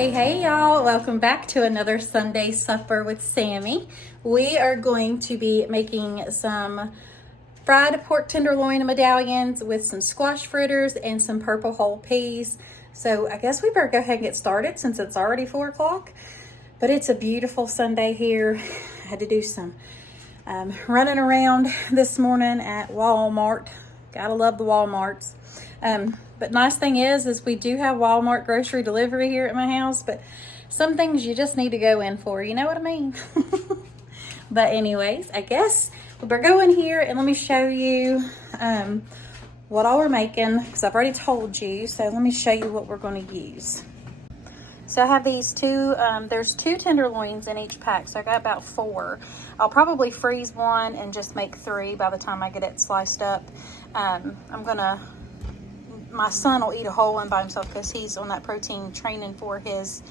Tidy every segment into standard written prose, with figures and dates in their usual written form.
Hey y'all, welcome back to another Sunday supper with Sammy. We are going to be making some fried pork tenderloin medallions with some squash fritters and some purple whole peas. So I guess we better go ahead and get started since it's already 4 o'clock. But it's a beautiful Sunday here. I had to do some running around this morning at Walmart. Gotta love the Walmarts. But nice thing is we do have Walmart grocery delivery here at my house, but some things you just need to go in for, you know what I mean? But anyways, I guess we better go in here and let me show you what all we're making, because I've already told you. So let me show you what we're going to use. So I have these two, there's 2 tenderloins in each pack, so I got about 4. I'll probably freeze one and just make 3 by the time I get it sliced up. My son will eat a whole one by himself because he's on that protein training for his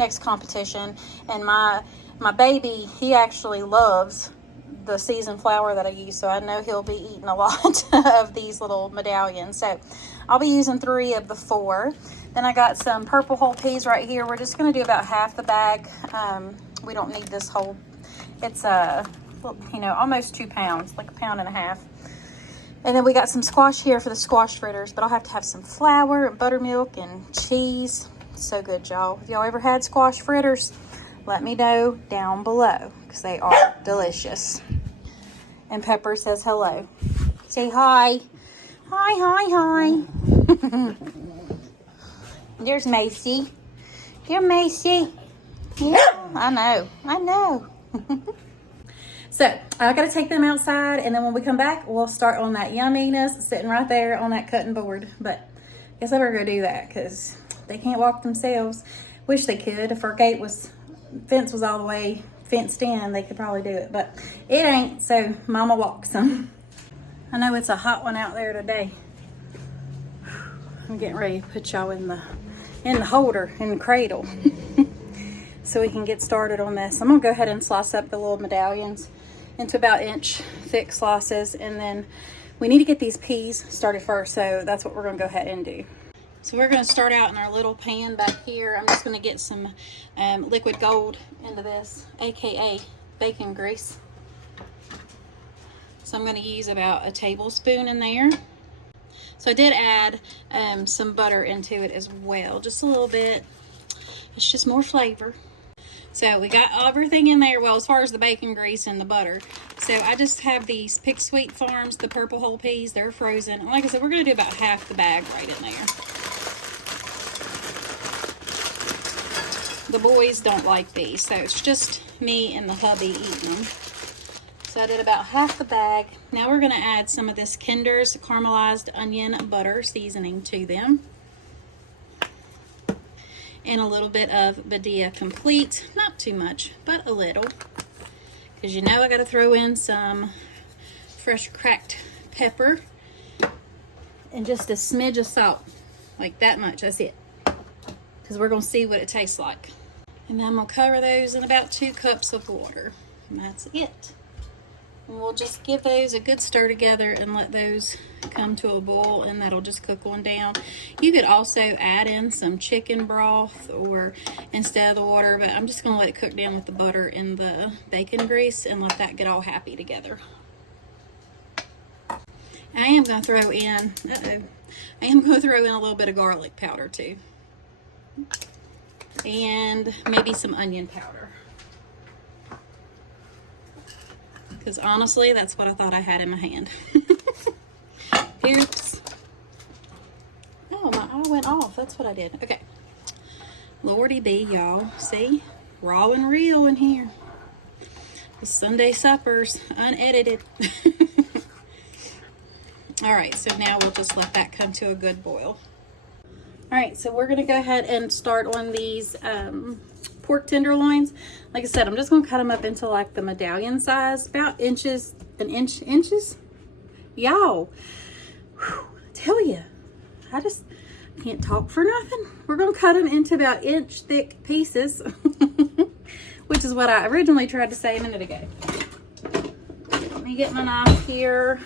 next competition. And my baby, he actually loves the seasoned flour that I use, so I know he'll be eating a lot of these little medallions. So I'll be using 3 of the 4. Then I got some purple whole peas right here. We're just going to do about half the bag. We don't need this whole. It's almost 2 pounds, like 1.5 pounds. And then we got some squash here for the squash fritters, but I'll have to have some flour and buttermilk and cheese. So good, y'all. If y'all ever had squash fritters, let me know down below, because they are delicious. And Pepper says hello. Say hi. Hi. There's Macy. Here, Macy. Yeah, I know. So I got to take them outside, and then when we come back, we'll start on that yumminess sitting right there on that cutting board. But I guess I better go do that because they can't walk themselves. Wish they could. If our fence was all the way fenced in, they could probably do it, but it ain't. So Mama walks them. I know it's a hot one out there today. I'm getting ready to put y'all in the holder, in the cradle, so we can get started on this. I'm gonna go ahead and slice up the little medallions into about inch thick slices, and then we need to get these peas started first, so that's what we're gonna go ahead and do. So we're gonna start out in our little pan back here. I'm just gonna get some liquid gold into this, aka bacon grease. So I'm gonna use about a tablespoon in there. So I did add some butter into it as well, just a little bit. It's just more flavor. So we got everything in there, well, as far as the bacon grease and the butter. So I just have these Pick Sweet Farms, the purple whole peas. They're frozen. And like I said, we're going to do about half the bag right in there. The boys don't like these, so it's just me and the hubby eating them. So I did about half the bag. Now we're going to add some of this Kinder's caramelized onion butter seasoning to them. And a little bit of Badia Complete. Not too much, but a little. Because you know I got to throw in some fresh cracked pepper. And just a smidge of salt. Like that much, that's it. Because we're going to see what it tastes like. And then I'm going to cover those in about 2 cups of water. And that's it. And we'll just give those a good stir together and let those come to a boil, and that'll just cook on down. You could also add in some chicken broth or instead of the water, but I'm just going to let it cook down with the butter and the bacon grease and let that get all happy together. I am going to throw in, a little bit of garlic powder too. And maybe some onion powder. Because honestly, that's what I thought I had in my hand. Oops. Oh, my eye went off. That's what I did. Okay. Lordy be, y'all. See? Raw and real in here. The Sunday suppers, unedited. Alright, so now we'll just let that come to a good boil. Alright, so we're going to go ahead and start on these pork tenderloins. Like I said, I'm just going to cut them up into like the medallion size, about inches. Y'all, tell you, I just can't talk for nothing. We're going to cut them into about inch thick pieces, which is what I originally tried to say a minute ago. Let me get my knife here.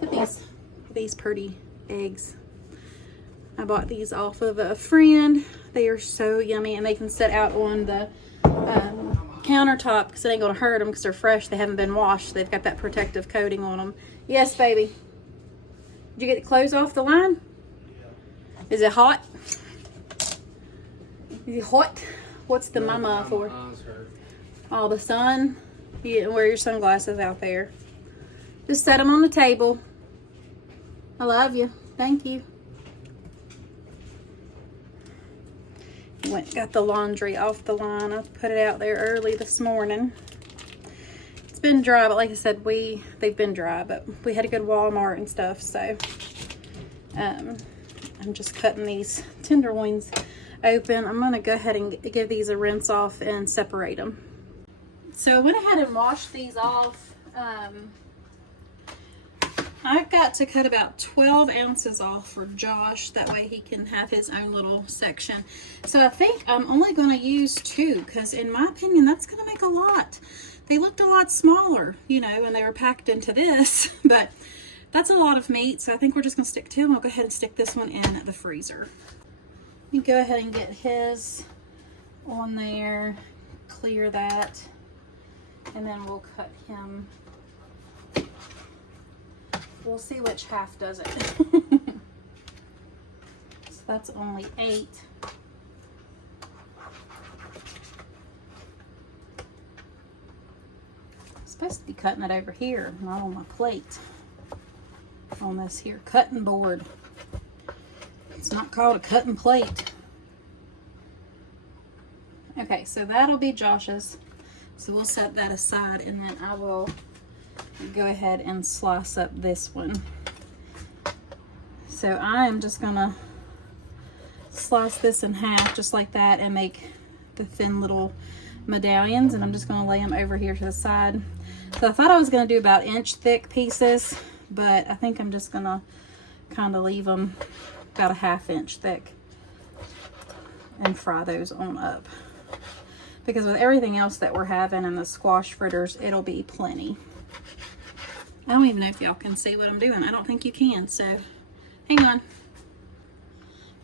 Look at these pretty eggs. I bought these off of a friend. They are so yummy, and they can sit out on the countertop because it ain't gonna hurt them because they're fresh. They haven't been washed. They've got that protective coating on them. Yes, baby. Did you get the clothes off the line? Yeah. Is it hot? Is it hot? What's the mama for? My eyes hurt. Oh, the sun? You didn't wear your sunglasses out there. Just set them on the table. I love you. Thank you. Got the laundry off the line. I put it out there early this morning. It's been dry, but like I said, they've been dry, but we had a good Walmart and stuff, so I'm just cutting these tenderloins open. I'm gonna go ahead and give these a rinse off and separate them. So I went ahead and washed these off. I've got to cut about 12 ounces off for Josh. That way he can have his own little section. So I think I'm only going to use 2 because in my opinion, that's going to make a lot. They looked a lot smaller, you know, when they were packed into this, but that's a lot of meat. So I think we're just going to stick 2. I'll go ahead and stick this one in the freezer. Let me go ahead and get his on there, clear that, and then we'll cut him. We'll see which half does it. So that's only 8. I'm supposed to be cutting it over here, not on my plate. On this here cutting board. It's not called a cutting plate. Okay, so that'll be Josh's. So we'll set that aside, and then I will go ahead and slice up this one. So I am just gonna slice this in half just like that and make the thin little medallions, and I'm just gonna lay them over here to the side. So I thought I was gonna do about inch thick pieces, but I think I'm just gonna kind of leave them about a 1/2 inch thick and fry those on up, because with everything else that we're having in the squash fritters, it'll be plenty. I don't even know if y'all can see what I'm doing. I don't think you can, so hang on.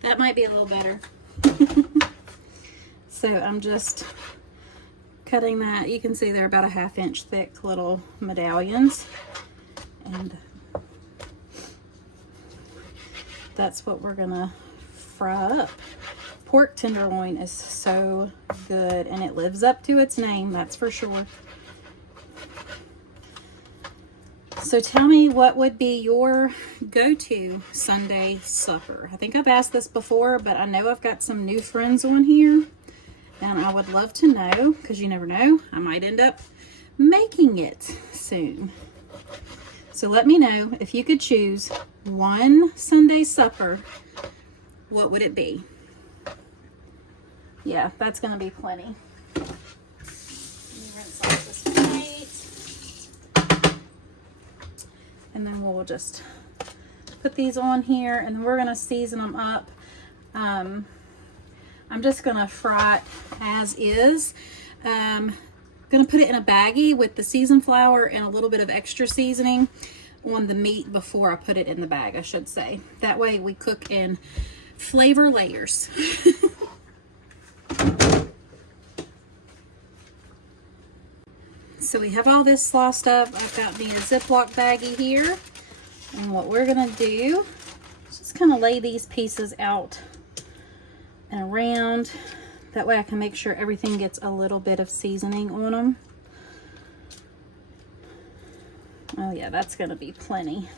That might be a little better. So I'm just cutting that. You can see they're about a 1/2 inch thick little medallions. And that's what we're gonna fry up. Pork tenderloin is so good, and it lives up to its name, that's for sure. So tell me, what would be your go-to Sunday supper? I think I've asked this before, but I know I've got some new friends on here, and I would love to know, because you never know, I might end up making it soon. So let me know, if you could choose one Sunday supper, what would it be? Yeah, that's going to be plenty. Let me rinse off this plate. And then we'll just put these on here, and then we're going to season them up. I'm just going to fry it as is. Going to put it in a baggie with the seasoned flour and a little bit of extra seasoning on the meat before I put it in the bag, I should say. That way we cook in flavor layers. So we have all this sliced up. I've got me a Ziploc baggie here. And what we're gonna do is just kind of lay these pieces out and around. That way I can make sure everything gets a little bit of seasoning on them. Oh yeah, that's gonna be plenty.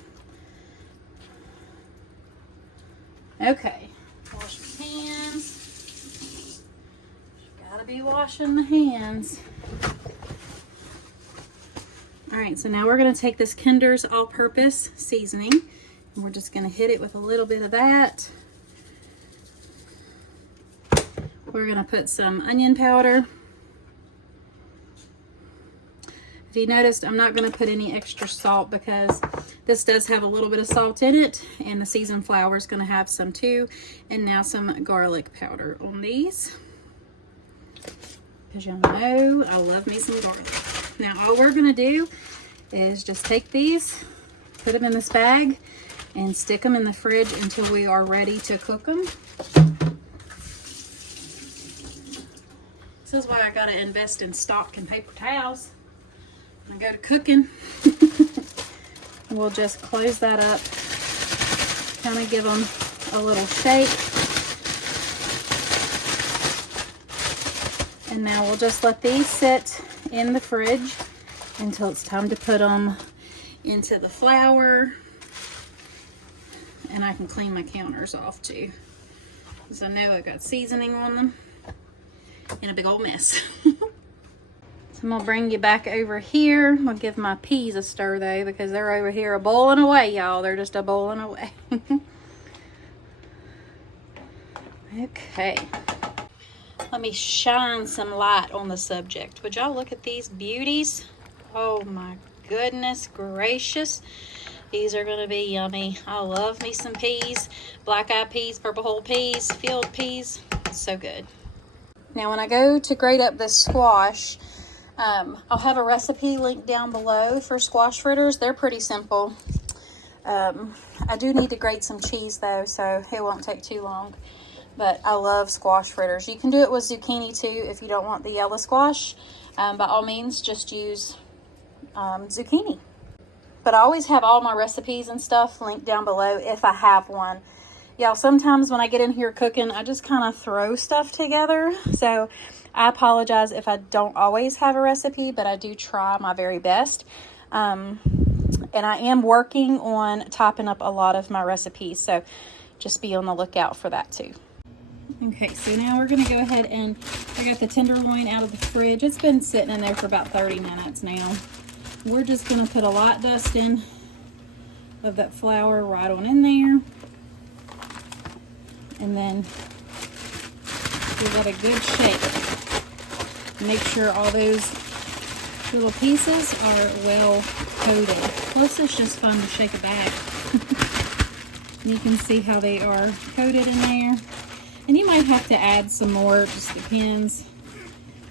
Okay, wash my hands. Gotta be washing the hands. All right, so now we're gonna take this Kinder's all-purpose seasoning, and we're just gonna hit it with a little bit of that. We're gonna put some onion powder. If you noticed, I'm not gonna put any extra salt because this does have a little bit of salt in it, and the seasoned flour is gonna have some too. And now some garlic powder on these, because y'all know I love me some garlic. Now all we're gonna do is just take these, put them in this bag, and stick them in the fridge until we are ready to cook them. This is why I gotta invest in stock and paper towels when I go to cooking. We'll just close that up, kind of give them a little shake. And now we'll just let these sit in the fridge until it's time to put them into the flour. And I can clean my counters off too, because I know I've got seasoning on them and a big old mess. So I'm gonna bring you back over here. I'm gonna give my peas a stir though, because they're over here a boiling away, y'all. They're just a boiling away. Okay. Let me shine some light on the subject. Would y'all look at these beauties? Oh my goodness gracious. These are gonna be yummy. I love me some peas. Black-eyed peas, purple whole peas, field peas. It's so good. Now when I go to grate up this squash, I'll have a recipe linked down below for squash fritters. They're pretty simple. I do need to grate some cheese though, so it won't take too long. But I love squash fritters. You can do it with zucchini too if you don't want the yellow squash. By all means, just use zucchini. But I always have all my recipes and stuff linked down below if I have one. Y'all, sometimes when I get in here cooking, I just kind of throw stuff together. So I apologize if I don't always have a recipe, but I do try my very best. And I am working on typing up a lot of my recipes. So just be on the lookout for that too. Okay, so now we're going to go ahead and I got the tenderloin out of the fridge. It's been sitting in there for about 30 minutes now. We're just going to put a light dusting of that flour right on in there. And then give that a good shake. Make sure all those little pieces are well coated. Plus it's just fun to shake a bag. You can see how they are coated in there. And you might have to add some more, it just depends.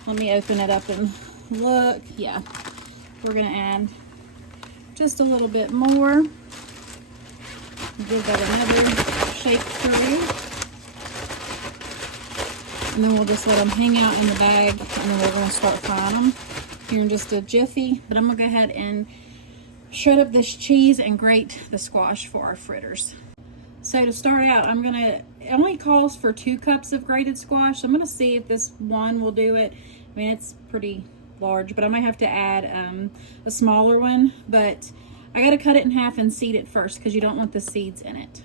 Let me open it up and look. Yeah, we're gonna add just a little bit more. Give that another shake through. And then we'll just let them hang out in the bag, and then we're gonna start frying them here in just a jiffy. But I'm gonna go ahead and shred up this cheese and grate the squash for our fritters. So to start out, it only calls for 2 cups of grated squash. I'm gonna see if this one will do it. I mean, it's pretty large, but I might have to add a smaller one. But I gotta cut it in half and seed it first, because you don't want the seeds in it.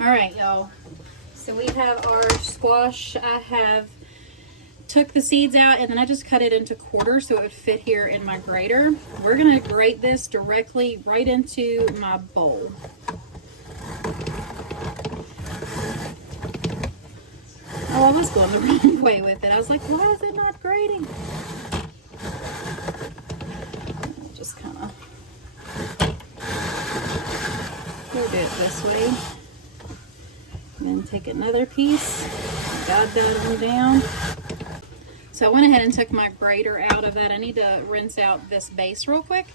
All right, y'all. So we have our squash. I have took the seeds out and then I just cut it into quarters so it would fit here in my grater. We're gonna grate this directly right into my bowl. Oh, I was going the wrong way with it. I was like, why is it not grating? Just kind of do it this way. And then take another piece, guide that one down. So I went ahead and took my grater out of that. I need to rinse out this base real quick.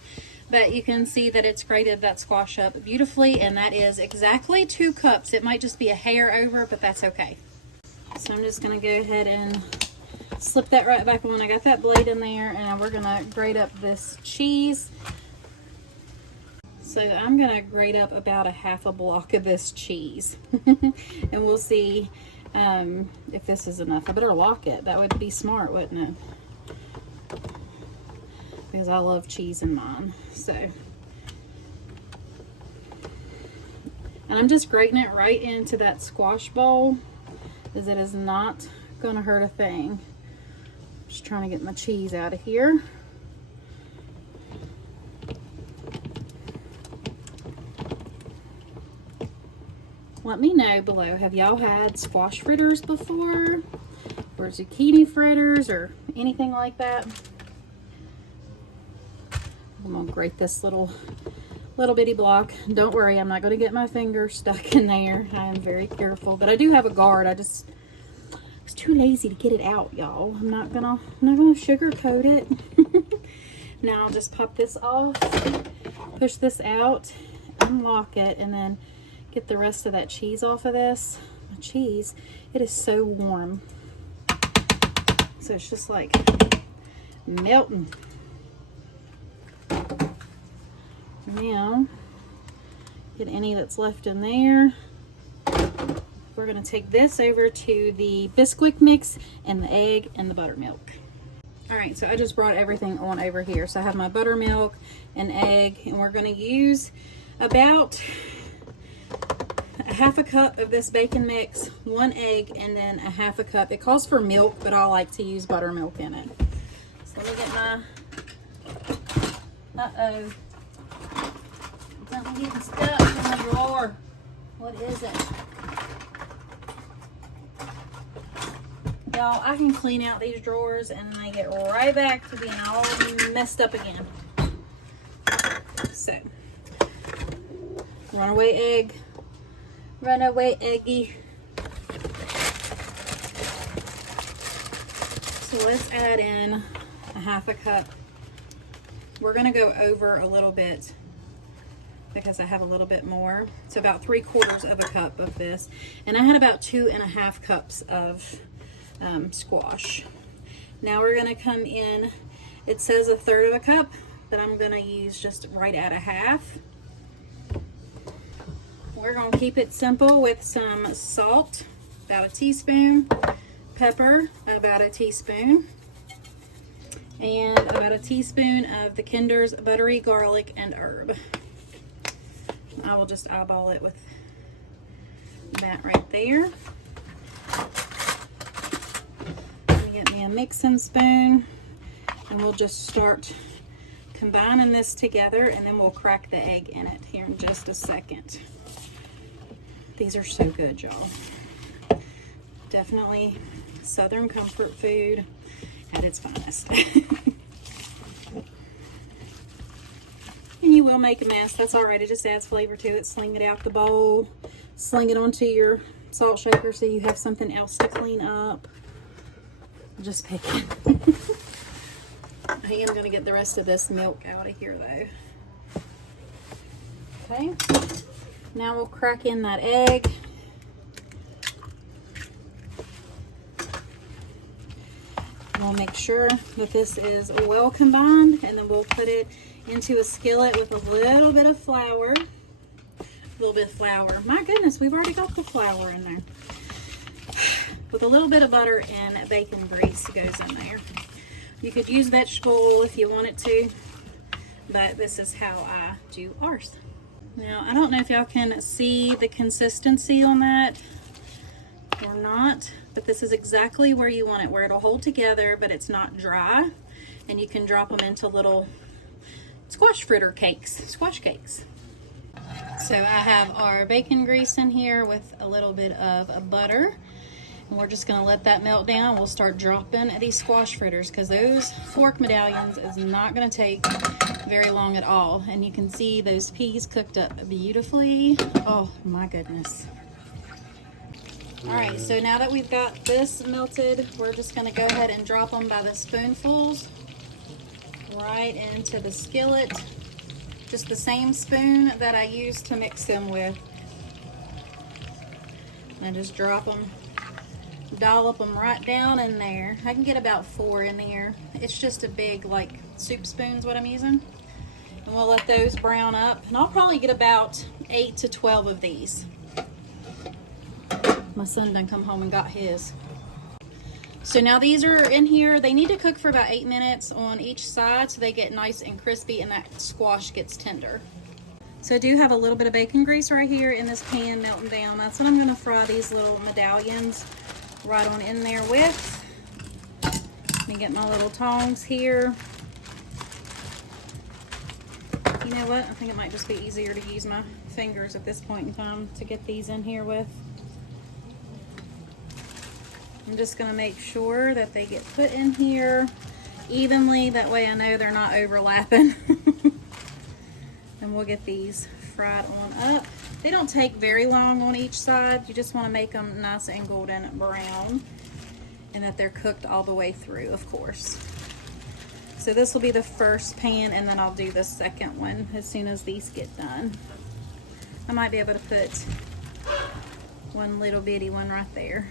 But you can see that it's grated that squash up beautifully, and that is exactly 2 cups. It might just be a hair over, but that's okay. So I'm just gonna go ahead and slip that right back on. I got that blade in there, and we're gonna grate up this cheese. So I'm gonna grate up about a half a block of this cheese. And we'll see if this is enough. I better lock it. That would be smart, wouldn't it? Because I love cheese in mine. So, and I'm just grating it right into that squash bowl, because it is not gonna hurt a thing. Just trying to get my cheese out of here. Let me know below, have y'all had squash fritters before? Or zucchini fritters or anything like that? I'm gonna grate this little bitty block. Don't worry, I'm not gonna get my finger stuck in there. I am very careful, but I do have a guard. I was too lazy to get it out, y'all. I'm not gonna sugarcoat it. Now I'll just pop this off, push this out, unlock it, and then get the rest of that cheese off of this. My cheese, it is so warm. So it's just like melting. Now, get any that's left in there. We're gonna take this over to the Bisquick mix and the egg and the buttermilk. All right, so I just brought everything on over here. So I have my buttermilk and egg, and we're gonna use about a half a cup of this bacon mix, 1 egg, and then a half a cup. It calls for milk, but I like to use buttermilk in it. So let me get my, uh-oh. I'm getting stuck in my drawer. What is it? Y'all, I can clean out these drawers and then they get right back to being all messed up again. So, runaway egg. Runaway eggy. So let's add in a half a cup. We're gonna go over a little bit because I have a little bit more. So about 3/4 of a cup of this. And I had about 2.5 cups of squash. Now we're gonna come in, it says 1/3 of a cup, but I'm gonna use just right at a half. We're gonna keep it simple with some salt, about a teaspoon, pepper, about a teaspoon, and about a teaspoon of the Kinder's buttery garlic and herb. I will just eyeball it with that right there. Get me a mixing spoon, and we'll just start combining this together, and then we'll crack the egg in it here in just a second. These are so good, y'all. Definitely Southern comfort food at its finest. And you will make a mess. That's all right. It just adds flavor to it. Sling it out the bowl. Sling it onto your salt shaker so you have something else to clean up. Just picking. I am going to get the rest of this milk out of here though. Okay. Now we'll crack in that egg. We'll make sure that this is well combined, and then we'll put it into a skillet with a little bit of flour. My goodness, we've already got the flour in there. With a little bit of butter and bacon grease goes in there. You could use vegetable oil if you wanted to, but this is how I do ours. Now, I don't know if y'all can see the consistency on that or not, but this is exactly where you want it, where it'll hold together, but it's not dry, and you can drop them into little squash cakes. So I have our bacon grease in here with a little bit of butter. And we're just gonna let that melt down. We'll start dropping these squash fritters, because those fork medallions is not gonna take very long at all. And you can see those peas cooked up beautifully. Oh my goodness. All right, so now that we've got this melted, we're just gonna go ahead and drop them by the spoonfuls right into the skillet. Just the same spoon that I used to mix them with. And just drop them. Dollop them right down in there. I can get about 4 in there. It's just a big, like, soup spoon's what I'm using. And we'll let those brown up. And I'll probably get about 8 to 12 of these. My son done come home and got his. So now these are in here. They need to cook for about 8 minutes on each side so they get nice and crispy and that squash gets tender. So I do have a little bit of bacon grease right here in this pan melting down. That's what I'm going to fry these little medallions right on in there with. Let me get my little tongs here. You know what? I think it might just be easier to use my fingers at this point in time to get these in here with. I'm just going to make sure that they get put in here evenly. That way I know they're not overlapping. And we'll get these fried on up. They don't take very long on each side. You just want to make them nice and golden brown. And that they're cooked all the way through, of course. So this will be the first pan, and then I'll do the second one as soon as these get done. I might be able to put one little bitty one right there.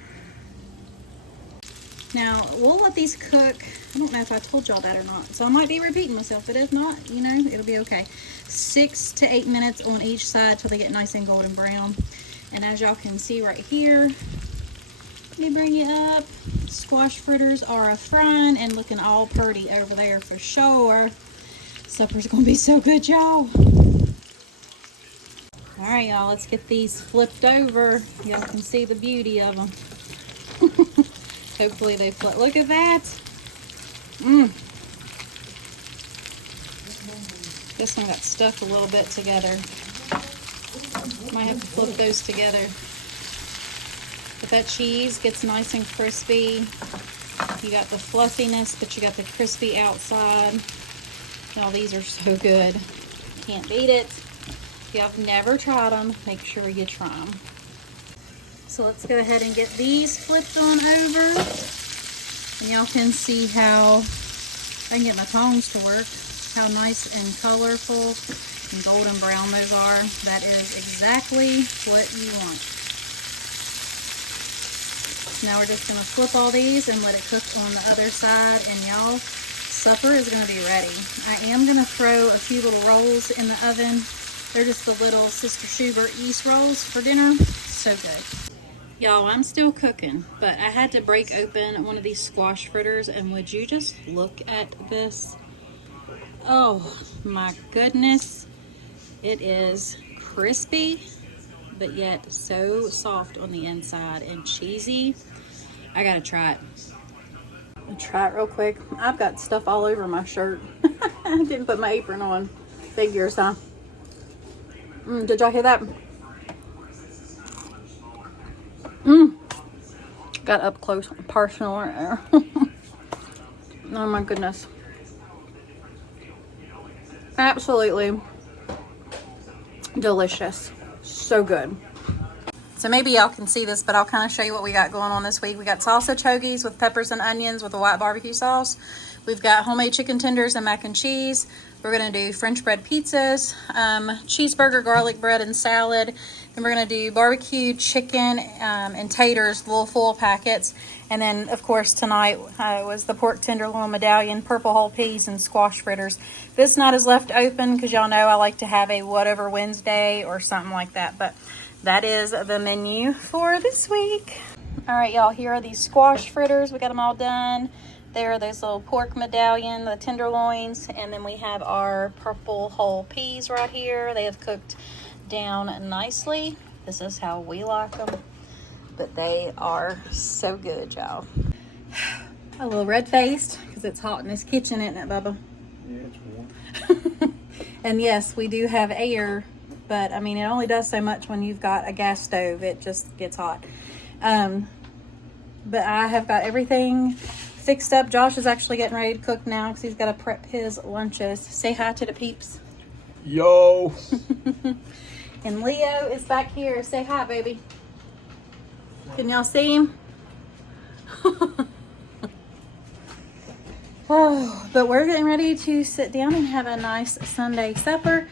Now, we'll let these cook. I don't know if I told y'all that or not, so I might be repeating myself, but if not, you know, it'll be okay. 6 to 8 minutes on each side till they get nice and golden brown. And as y'all can see right here, let me bring you up. Squash fritters are frying and looking all pretty over there for sure. Supper's gonna be so good, y'all. All right, y'all, let's get these flipped over. Y'all can see the beauty of them. Hopefully they flip. Look at that. This one got stuck a little bit together. Might have to flip those together. But that cheese gets nice and crispy. You got the fluffiness, but you got the crispy outside. Y'all, these are so good. Can't beat it. If you have never tried them, make sure you try them. So let's go ahead and get these flipped on over. And y'all can see how, I can get my tongs to work, how nice and colorful and golden brown those are. That is exactly what you want. Now we're just gonna flip all these and let it cook on the other side, and y'all, supper is gonna be ready. I am gonna throw a few little rolls in the oven. They're just the little Sister Schubert yeast rolls for dinner. So good. Y'all, I'm still cooking, but I had to break open one of these squash fritters, and would you just look at this? Oh my goodness. It is crispy, but yet so soft on the inside and cheesy. I gotta try it. I'll try it real quick. I've got stuff all over my shirt. I didn't put my apron on. Figures, huh? Did y'all hear that? Got up close and personal right there. Oh my goodness. Absolutely delicious. So good. So maybe y'all can see this, but I'll kind of show you what we got going on this week. We got sausage hoagies with peppers and onions with a white barbecue sauce. We've got homemade chicken tenders and mac and cheese. We're gonna do French bread pizzas, cheeseburger, garlic bread, and salad. Then we're gonna do barbecue chicken and taters, little full packets. And then, of course, tonight was the pork tenderloin medallion, purple whole peas, and squash fritters. This night is left open because y'all know I like to have a whatever Wednesday or something like that. But that is the menu for this week. All right, y'all, here are these squash fritters. We got them all done. There are those little pork medallion, the tenderloins, and then we have our purple whole peas right here. They have cooked down nicely. This is how we like them, but they are so good, y'all. A little red-faced because it's hot in this kitchen, isn't it, Bubba? Yeah, it's warm. And yes, we do have air, but I mean, it only does so much when you've got a gas stove. It just gets hot. But I have got everything fixed up. Josh is actually getting ready to cook now because he's got to prep his lunches. Say hi to the peeps. Yo. And Leo is back here. Say hi, baby. Can y'all see him? Oh, but we're getting ready to sit down and have a nice Sunday supper.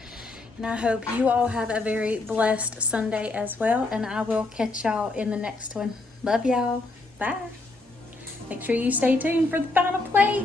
And I hope you all have a very blessed Sunday as well. And I will catch y'all in the next one. Love y'all. Bye. Make sure you stay tuned for the final plate.